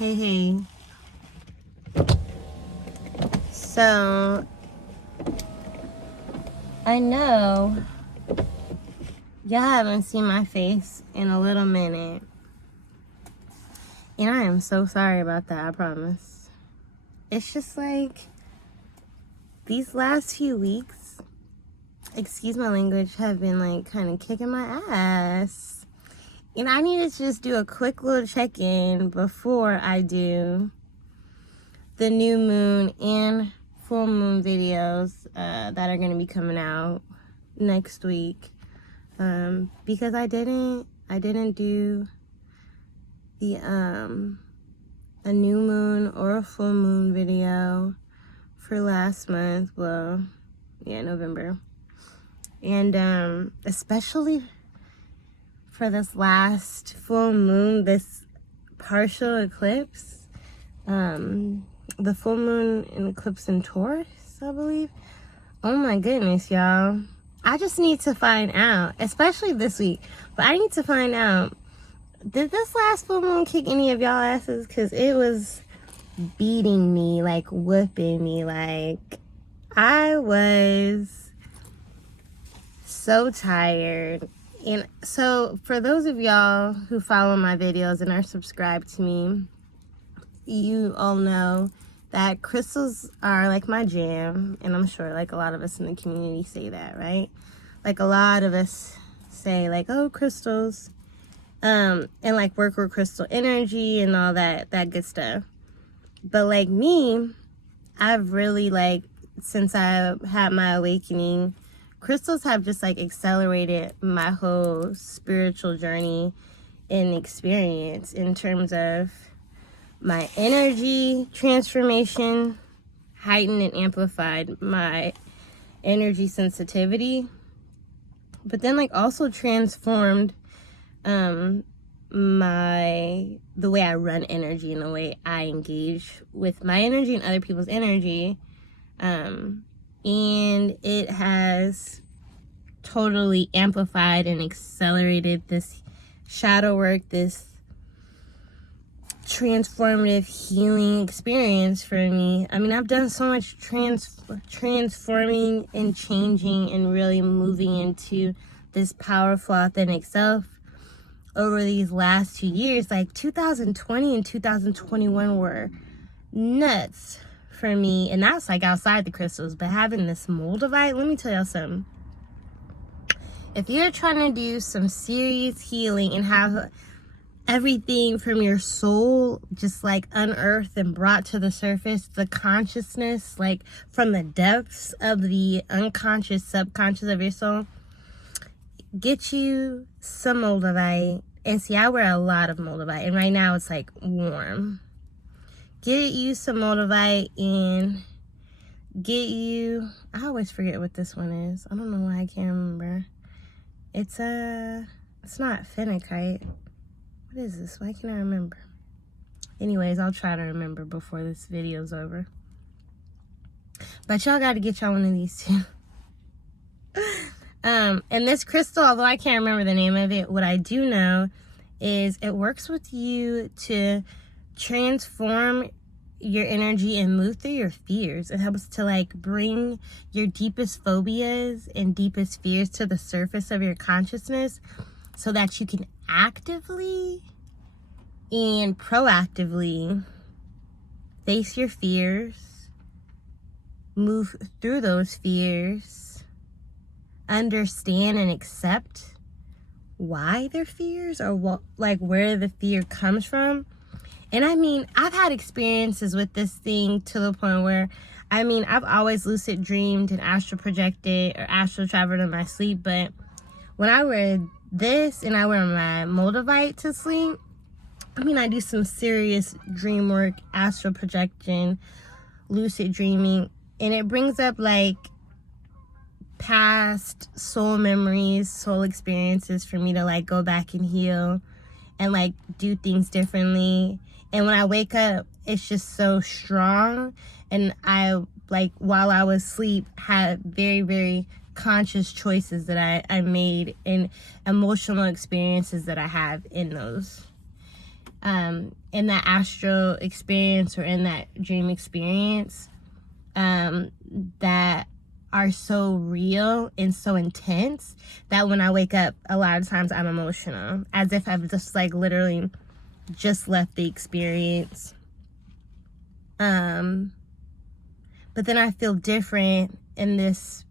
Hey. So, I know y'all haven't seen my face in a little minute. And I am so sorry about that, I promise. It's just like, these last few weeks, excuse my language, have been like kind of kicking my ass. And I need to just do a quick little check-in before I do the new moon and full moon videos that are going to be coming out next week. Because I didn't do the a new moon or a full moon video for last month. Well, yeah, November. And especially for this last full moon, this partial eclipse, the full moon and eclipse in Taurus, I believe. Oh my goodness, y'all. I just need to find out, especially this week, but I need to find out, did this last full moon kick any of y'all asses? Because it was beating me, like whooping me. Like, I was so tired. And so for those of y'all who follow my videos and are subscribed to me, you all know that crystals are like my jam. And I'm sure like a lot of us in the community say that, right? Like a lot of us say like, oh, crystals, and like work with crystal energy and all that good stuff. But like me, I've really like, since I had my awakening, crystals have just like accelerated my whole spiritual journey and experience in terms of my energy transformation, heightened and amplified my energy sensitivity, but then like also transformed the way I run energy and the way I engage with my energy and other people's energy. And it has totally amplified and accelerated this shadow work, this transformative healing experience for me. I mean, I've done so much transforming and changing and really moving into this powerful, authentic self over these last 2 years. Like 2020 and 2021 were nuts for me, and that's like outside the crystals. But having this moldavite, let me tell y'all something. If you're trying to do some serious healing and have everything from your soul just like unearthed and brought to the surface, the consciousness, like from the depths of the unconscious, subconscious of your soul, get you some moldavite. And see, I wear a lot of moldavite, and right now it's like warm. Get you some moldavite and get you, I always forget what this one is. I don't know why I can't remember. It's not phenakite. What is this? Why can't I remember? Anyways, I'll try to remember before this video's over. But y'all got to get y'all one of these too. And this crystal, although I can't remember the name of it, what I do know is it works with you to transform your energy and move through your fears. It helps to like bring your deepest phobias and deepest fears to the surface of your consciousness so that you can actively and proactively face your fears, move through those fears, understand and accept why they're fears or what, like where the fear comes from. And I mean, I've had experiences with this thing to the point where, I mean, I've always lucid dreamed and astral projected or astral traveled in my sleep. But when I wear this and I wear my moldavite to sleep, I mean, I do some serious dream work, astral projection, lucid dreaming. And it brings up like past soul memories, soul experiences for me to like go back and heal and like do things differently. And when I wake up, it's just so strong. And I, like, while I was asleep, had very, very conscious choices that I made and emotional experiences that I have in those. in that astral experience or in that dream experience that are so real and so intense that when I wake up, a lot of times I'm emotional, as if I've just like literally just left the experience. But then I feel different in this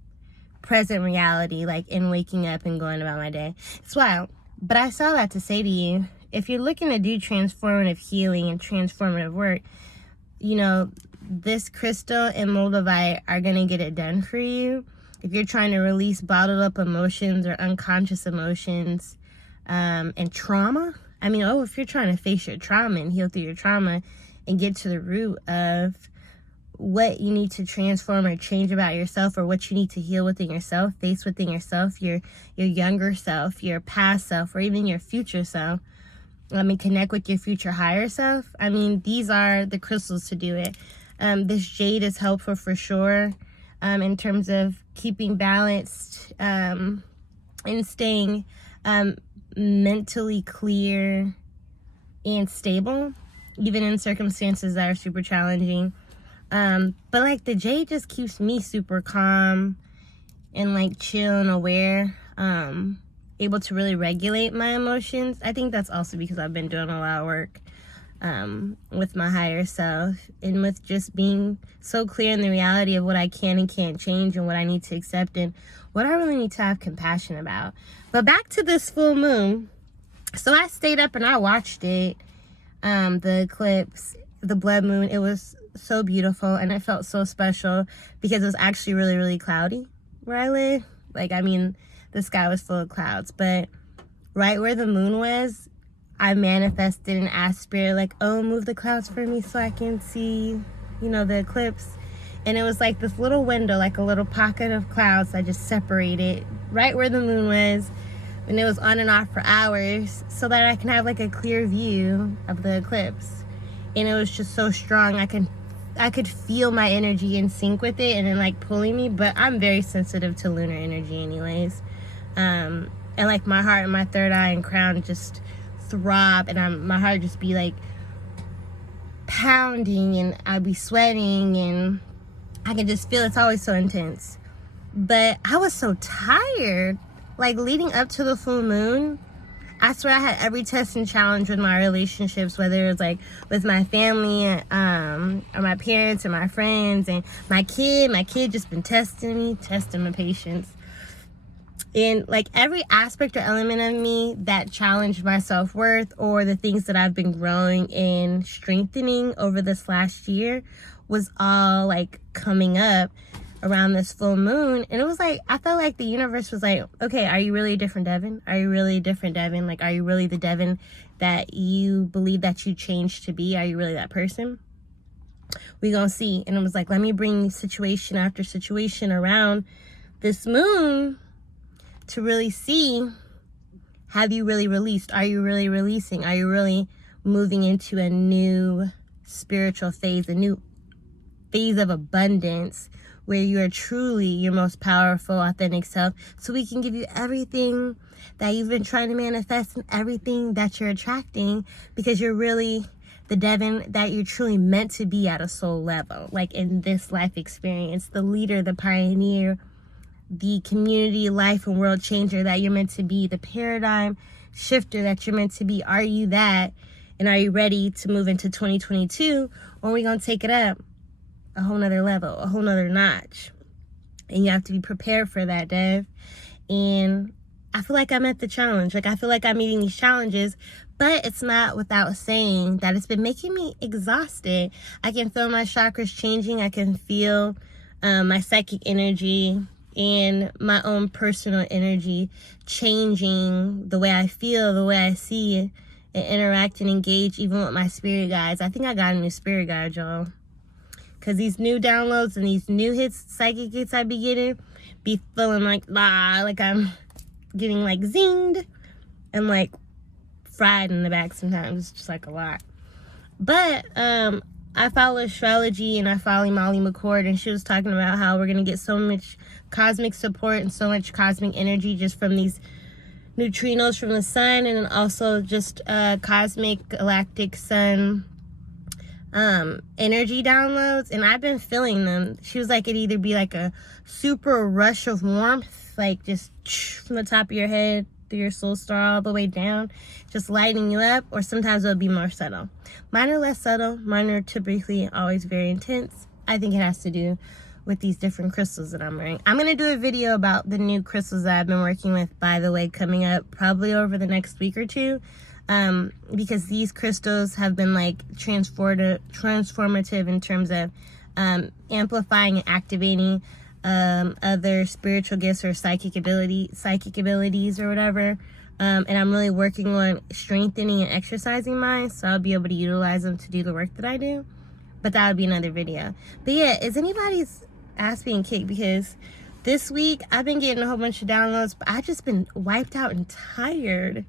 present reality, like in waking up and going about my day. It's wild. But I saw that to say to you, if you're looking to do transformative healing and transformative work, you know, this crystal and moldavite are going to get it done for you. If you're trying to release bottled up emotions or unconscious emotions and trauma, if you're trying to face your trauma and heal through your trauma and get to the root of what you need to transform or change about yourself, or what you need to heal within yourself, face within yourself, your younger self, your past self, or even your future self. Connect with your future higher self. These are the crystals to do it. This jade is helpful for sure in terms of keeping balanced and staying mentally clear and stable, even in circumstances that are super challenging. But like the jade just keeps me super calm and like chill and aware, able to really regulate my emotions. I think that's also because I've been doing a lot of work with my higher self, and with just being so clear in the reality of what I can and can't change, and what I need to accept, and what I really need to have compassion about. But back to this full moon. So I stayed up and I watched it, the eclipse, the blood moon. It was so beautiful, and it felt so special because it was actually really, really cloudy where I live. The sky was full of clouds, but right where the moon was, I manifested and asked spirit, like, oh, move the clouds for me so I can see, the eclipse. And it was like this little window, like a little pocket of clouds that just separated right where the moon was, and it was on and off for hours so that I can have like a clear view of the eclipse. And it was just so strong. I could feel my energy in sync with it, and then like pulling me. But I'm very sensitive to lunar energy anyways. And like my heart and my third eye and crown just throb, and my heart just be like pounding, and I'd be sweating, and I can just feel it's always so intense. But I was so tired, like leading up to the full moon. I swear I had every test and challenge with my relationships, whether it was like with my family, or my parents, or my friends, and my kid just been testing my patience. And like every aspect or element of me that challenged my self-worth, or the things that I've been growing and strengthening over this last year, was all like coming up around this full moon. And it was like, I felt like the universe was like, okay, are you really a different Devin? Are you really a different Devin? Like, are you really the Devin that you believe that you changed to be? Are you really that person? We gonna see. And it was like, let me bring situation after situation around this moon to really see, have you really released? Are you really releasing? Are you really moving into a new spiritual phase, a new phase of abundance, where you are truly your most powerful, authentic self, so we can give you everything that you've been trying to manifest and everything that you're attracting, because you're really the Devin that you're truly meant to be at a soul level, like in this life experience, the leader, the pioneer, the community, life, and world changer that you're meant to be, the paradigm shifter that you're meant to be. Are you that? And are you ready to move into 2022? Or are we going to take it up a whole nother level, a whole nother notch? And you have to be prepared for that, Dev. And I feel like I'm at the challenge. Like, I feel like I'm meeting these challenges, but it's not without saying that it's been making me exhausted. I can feel my chakras changing. I can feel my psychic energy and my own personal energy changing, the way I feel, the way I see, and interact and engage even with my spirit guides. I think I got a new spirit guide, y'all. Because these new downloads and these new hits, psychic hits I be getting, be feeling like I'm getting like zinged and like fried in the back sometimes. It's just like a lot. But I follow astrology, and I follow Molly McCord, and she was talking about how we're going to get so much cosmic support and so much cosmic energy just from these neutrinos from the sun, and then also just cosmic galactic sun energy downloads, and I've been feeling them. She was like, it'd either be like a super rush of warmth, like just from the top of your head through your soul star all the way down, just lighting you up, or sometimes it'll be more subtle. Mine are less subtle. Mine are typically always very intense. I think it has to do with these different crystals that I'm wearing. I'm going to do a video about the new crystals that I've been working with, by the way, coming up probably over the next week or two, because these crystals have been like transformative in terms of amplifying and activating other spiritual gifts or psychic abilities or whatever. And I'm really working on strengthening and exercising mine, so I'll be able to utilize them to do the work that I do. But that would be another video. But yeah, is anybody's ass being kicked? Because this week I've been getting a whole bunch of downloads, but I've just been wiped out and tired.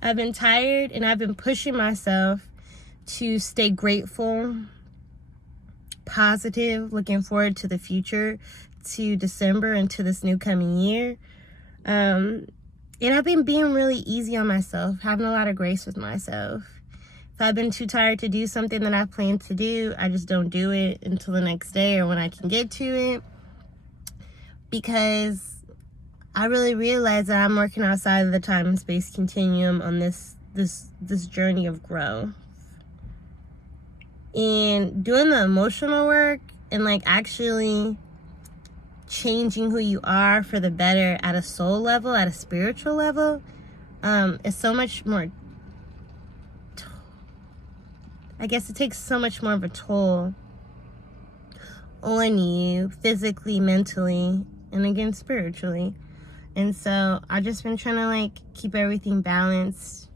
I've been tired, and I've been pushing myself to stay grateful, positive, looking forward to the future, to December and to this new coming year. And I've been being really easy on myself, having a lot of grace with myself. If I've been too tired to do something that I plan to do, I just don't do it until the next day or when I can get to it, because I really realize that I'm working outside of the time and space continuum on this journey of growth. And doing the emotional work and like actually changing who you are for the better at a soul level, at a spiritual level, is so much more, I guess it takes so much more of a toll on you physically, mentally, and again spiritually. And so I've just been trying to like keep everything balanced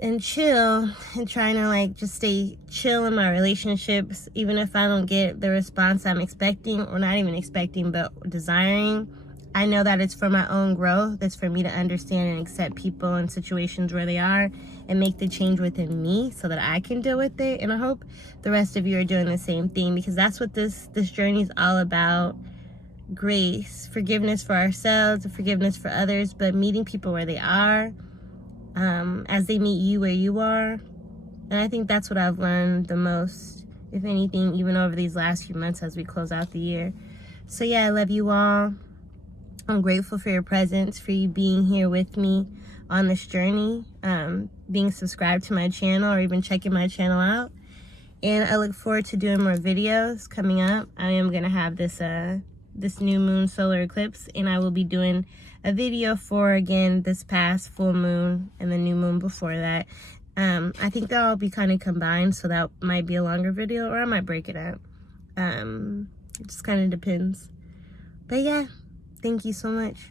and chill, and trying to like just stay chill in my relationships, even if I don't get the response I'm expecting, or not even expecting, but desiring. I know that it's for my own growth. It's for me to understand and accept people and situations where they are, and make the change within me so that I can deal with it. And I hope the rest of you are doing the same thing, because that's what this journey is all about. Grace, forgiveness for ourselves, forgiveness for others, but meeting people where they are, as they meet you where you are. And I think that's what I've learned the most, if anything, even over these last few months as we close out the year. So yeah, I love you all. I'm grateful for your presence, for you being here with me on this journey, being subscribed to my channel, or even checking my channel out. And I look forward to doing more videos coming up. I am going to have this new moon solar eclipse, and I will be doing a video for, again, this past full moon and the new moon before that. I think they'll all be kind of combined, so that might be a longer video, or I might break it up. It just kind of depends. But yeah, thank you so much,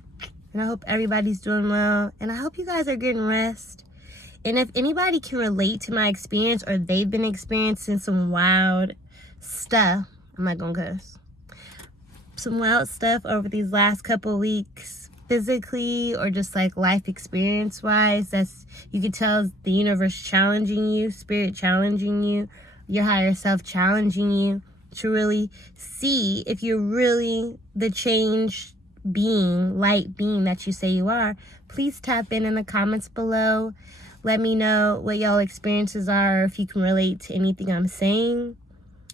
and I hope everybody's doing well, and I hope you guys are getting rest. And if anybody can relate to my experience, or they've been experiencing some wild stuff, I'm not gonna cuss, some wild stuff over these last couple weeks, physically or just like life experience wise, that's, you can tell the universe challenging you, spirit challenging you, your higher self challenging you to really see if you're really the changed being, light being that you say you are. Please tap in the comments below. Let me know what y'all experiences are, if you can relate to anything I'm saying.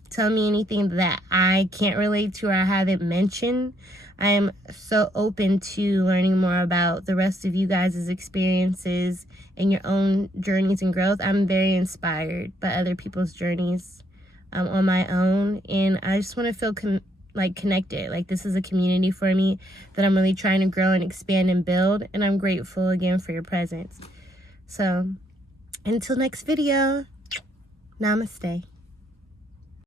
Tell me anything that I can't relate to or I haven't mentioned. I am so open to learning more about the rest of you guys' experiences and your own journeys and growth. I'm very inspired by other people's journeys on my own, and I just want to feel connected. Like, this is a community for me that I'm really trying to grow and expand and build, and I'm grateful again for your presence. So until next video, namaste.